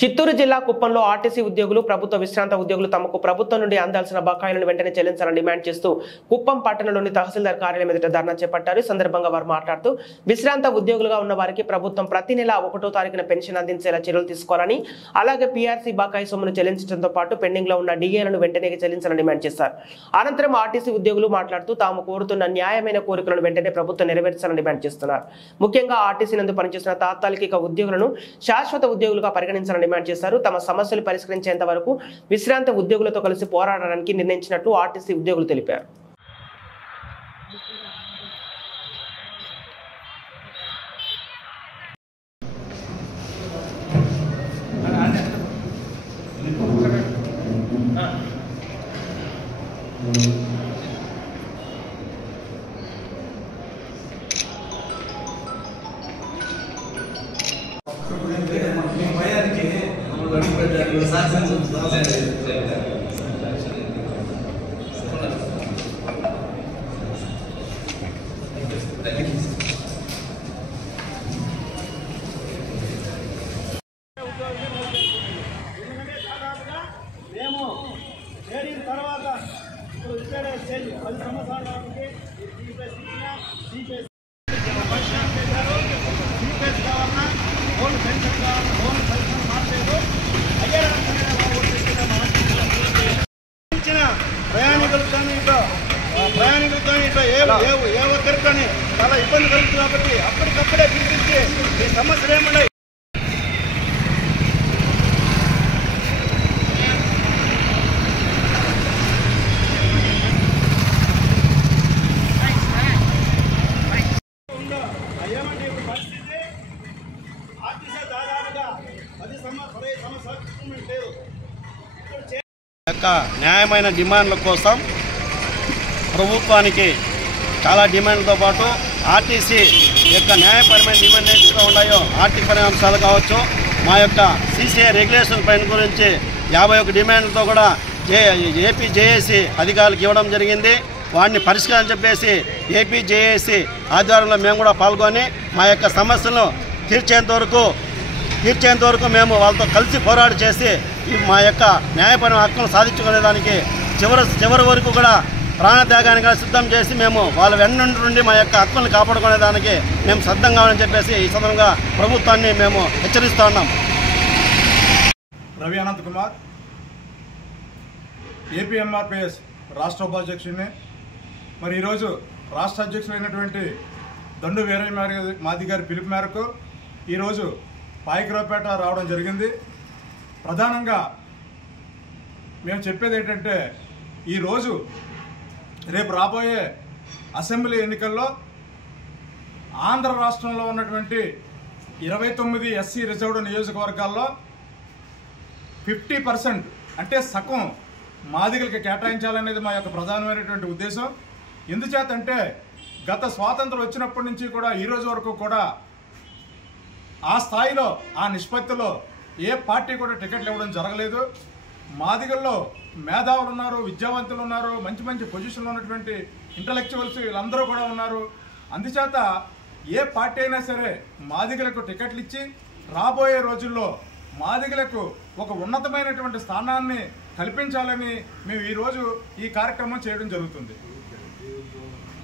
చిత్తూరు జిల్లా కుప్పంలో ఆర్టీసీ ఉద్యోగులు ప్రభుత్వ విశ్రాంత ఉద్యోగులు తమకు ప్రభుత్వం నుండి అందాల్సిన బకాయిలను వెంటనే చెల్లించాలని డిమాండ్ చేస్తూ కుప్పం పట్టణంలోని తహసీల్దార్ కార్యాలయం ఎదుట ధర్నా చేపట్టారు. ఈ సందర్భంగా వారు మాట్లాడుతూ విశ్రాంత ఉద్యోగులుగా ఉన్న వారికి ప్రభుత్వం ప్రతి నెల 1వ తారీఖున పెన్షన్ అందించేలా చర్యలు తీసుకోవాలని, అలాగే పీఆర్సీ బకాయి సొమ్మును చెల్లించడంతో పాటు పెండింగ్ లో ఉన్న డిఏలను వెంటనే చెల్లించాలని డిమాండ్ చేశారు. అనంతరం ఆర్టీసీ ఉద్యోగులు మాట్లాడుతూ తాము కోరుతున్న న్యాయమైన కోరికలను వెంటనే ప్రభుత్వం నెరవేర్చాలని డిమాండ్ చేస్తున్నారు. ముఖ్యంగా ఆర్టీసీ నందు పనిచేస్తున్న తాత్కాలిక ఉద్యోగులను శాశ్వత ఉద్యోగులుగా పరిగణించాలని డిమాండ్ చేశారు. తమ సమస్యలు పరిష్కరించేంత వరకు విశ్రాంత ఉద్యోగులతో కలిసి పోరాడడానికి నిర్ణయించినట్లు ఆర్టీసీ ఉద్యోగులు తెలిపారు. ప్రయాణికులతో ఏ ఒక్కరితో చాలా ఇబ్బంది కలుగుతుంది కాబట్టి అప్పటికప్పుడే పిలిపించి ఈ సమస్యలు ఏమన్నా న్యాయమైన డిమాండ్ల కోసం ప్రభుత్వానికి చాలా డిమాండ్లతో పాటు ఆర్టీసీ యొక్క న్యాయపరమైన డిమాండ్ ఏదైతే ఉన్నాయో ఆర్థికపరమైన అంశాలు కావచ్చు, మా యొక్క సీసీఐ రెగ్యులేషన్ పైన గురించి 51 డిమాండ్లతో కూడా ఏపీ జేఏసీ అధికారులకు ఇవ్వడం జరిగింది. వాటిని పరిష్కారం చెప్పేసి ఏపీ జేఏసీ ఆధ్వర్యంలో మేము కూడా పాల్గొని మా యొక్క సమస్యలను తీర్చేంత వరకు మేము వాళ్ళతో కలిసి పోరాట చేసి మా యొక్క న్యాయపరమైన హక్కులను సాధించుకునేదానికి చివరి వరకు కూడా ప్రాణత్యాగానికి కూడా సిద్ధం చేసి మేము వాళ్ళ వెన్న నుండి మా యొక్క హక్కులను కాపాడుకునేదానికి మేము సిద్ధం కావాలని చెప్పేసి ఈ సందర్భంగా ప్రభుత్వాన్ని మేము హెచ్చరిస్తూ ఉన్నాం. రవి అనంత్ కుమార్, ఏపీఎంఆర్పిఎస్ రాష్ట్ర ఉపాధ్యక్షుడిని. మరి ఈరోజు రాష్ట్ర అధ్యక్షులైనటువంటి దండు వీరయ్య మాది గారి పిలుపు మేరకు ఈరోజు పాయకరావుపేట రావడం జరిగింది. ప్రధానంగా మేము చెప్పేది ఏంటంటే, ఈరోజు రేపు రాబోయే అసెంబ్లీ ఎన్నికల్లో ఆంధ్ర రాష్ట్రంలో ఉన్నటువంటి 29 ఎస్సీ రిజర్వ్డ్ నియోజకవర్గాల్లో 50% అంటే సగం మాదిగలకి కేటాయించాలనేది మా యొక్క ప్రధానమైనటువంటి ఉద్దేశం. ఎందుచేతంటే గత స్వాతంత్రం వచ్చినప్పటి నుంచి కూడా ఈ రోజు వరకు కూడా ఆ స్థాయిలో ఆ నిష్పత్తిలో ఏ పార్టీ కూడా టికెట్లు ఇవ్వడం జరగలేదు. మాదిగల్లో మేధావులు ఉన్నారు, విద్యావంతులు ఉన్నారు, మంచి మంచి పొజిషన్లో ఉన్నటువంటి ఇంటలెక్చువల్స్ వీళ్ళందరూ కూడా ఉన్నారు. అందుచేత ఏ పార్టీ అయినా సరే మాదిగలకు టికెట్లు ఇచ్చి రాబోయే రోజుల్లో మాదిగలకు ఒక ఉన్నతమైనటువంటి స్థానాన్ని కల్పించాలని మేము ఈరోజు ఈ కార్యక్రమం చేయడం జరుగుతుంది.